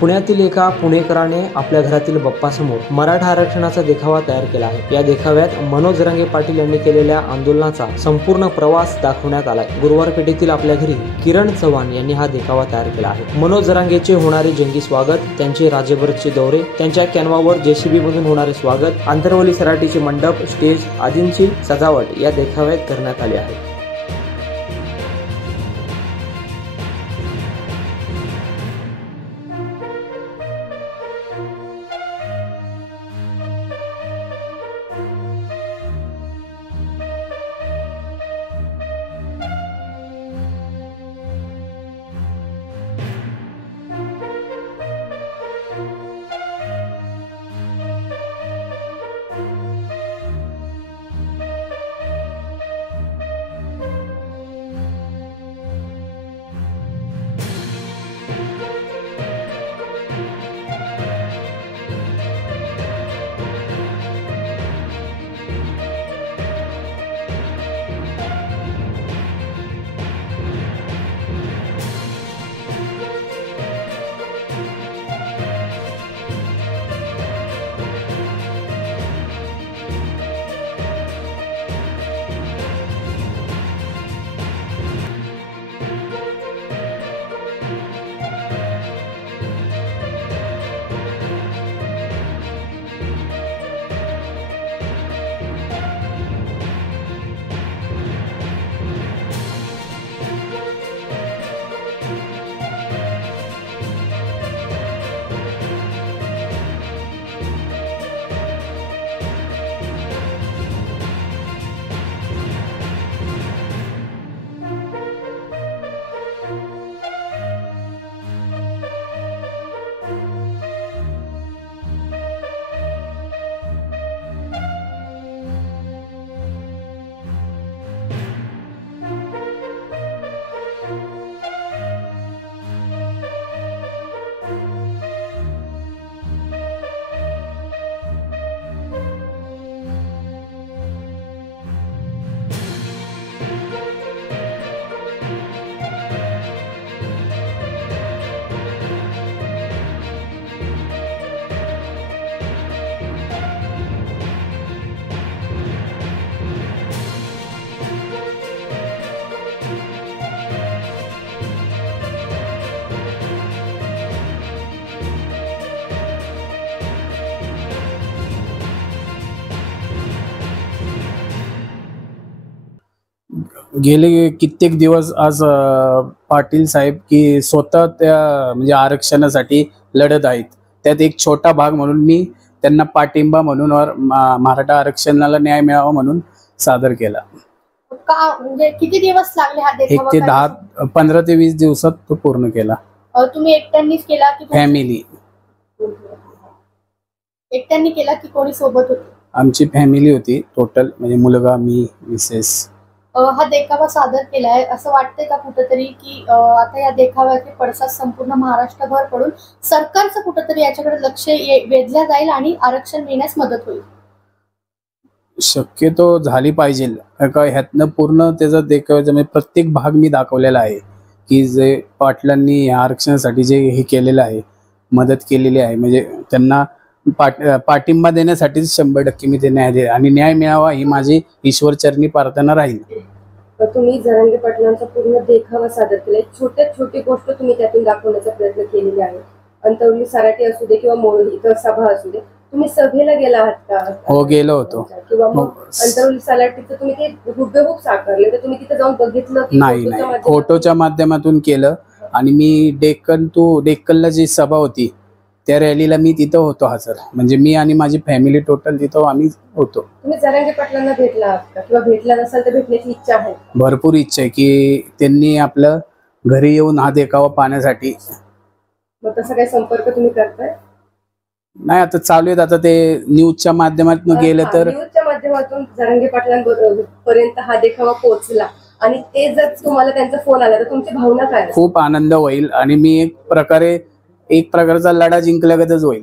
पुण्यातील एका पुणेकराने आपल्या घरातील बाप्पासमोर मराठा आरक्षणाचा देखावा तयार केला आहे। या देखाव्यात मनोज जरांगे पाटील यांनी केलेल्या आंदोलनाचा संपूर्ण प्रवास दाखवण्यात आलाय। गुरुवार पेठेतील आपल्या घरी किरण चव्हाण यांनी हा देखावा तयार केला आहे। मनोज जरांगेचे होणारे जंगी स्वागत, त्यांचे राज्यभरचे दौरे, त्यांच्या कॅनवावर जेसीबी मधून होणारे स्वागत, आंतरवली सराटीचे मंडप, स्टेज आदींची सजावट या देखाव्यात करण्यात आली आहे। गेले कित्येक दिवस आज पाटील साहेब की स्वतः त्या म्हणजे आरक्षणासाठी लढत आहेत। त्यात एक छोटा भाग म्हणून मी त्यांना पाठिंबा म्हणून मराठा आरक्षणाला न्याय मिळावा म्हणून सादर केला। का म्हणजे किती दिवस लागले हा देखावा? 15 ते 20 दिवसात तो पूर्ण केला। तुम्ही एकट्यानेच केला की फॅमिली? एकट्याने केला की कोणी सोबत होते? आमची फॅमिली होती टोटल, म्हणजे मुलगा, मी, मिसेस। हा देखावा सादर केलाय, असं वाटतंय का कुठेतरी की आता या देखाव्याचे पडसाद संपूर्ण महाराष्ट्रभर पडून सरकारचं कुठेतरी याच्याकडे लक्ष वेधलं जाईल आणि आरक्षण मिळण्यास मदत होईल? शक्यतो झाली पाहिजे, का ह्यातनं पूर्ण त्याचा देखाव्याचा म्हणजे प्रत्येक भाग मी दाखवलेला आहे की जे पाटलांनी या आरक्षणासाठी जे हे केलेलं आहे, मदत केलेली आहे, म्हणजे त्यांना पाठिंबा देण्यासाठी 100% मी ते न्याय दे आणि न्याय मिळावा ही माझी ईश्वरचरणी प्रार्थना राहील। तुम्ही जरांगे पाटलांचा पूर्ण देखावा सादर केलाय, छोट्यात छोटी गोष्ट तुम्ही त्यातून दाखवण्याचा प्रयत्न केलेला आहे। अंतरवली सराटी असू दे किंवा मोळी इतर सभा असू दे, तुम्ही सभेला गेला आहात का? हो, गेलो होतो। किंवा मग अंतरवली सराटीचं तुम्ही ते हुबेहूब साकारले, तर तुम्ही तिथे जाऊन बघितलं? नाही, फोटोच्या माध्यमातून केलं। आणि मी डेक्कनला जी सभा होती त्या रॅलीला मी तिथं होतो हजर, म्हणजे मी आणि माझी फॅमिली टोटल तिथं आम्ही होतो। तुम्ही जरांगे पाटलांना भेटला आहात का किंवा भेटला नसाल तर भेटण्याची इच्छा आहे? भरपूर इच्छा आहे की त्यांनी आपलं घरी येऊन हा देखावा पाहण्यासाठी। मग तसा काही संपर्क तुम्ही करताय? नाही, आता चालू आहेत, आता ते न्यूजच्या माध्यमातून गेलं तर न्यूजच्या माध्यमातून जरांगे पाटलांपर्यंत हा देखावा पोहोचला आणि ते जर तुम्हाला त्यांचा फोन आला तर तुमची भावना काय? खूप आनंद होईल आणि मी एक प्रकारचा लढा जिंकल्यागतच होईल।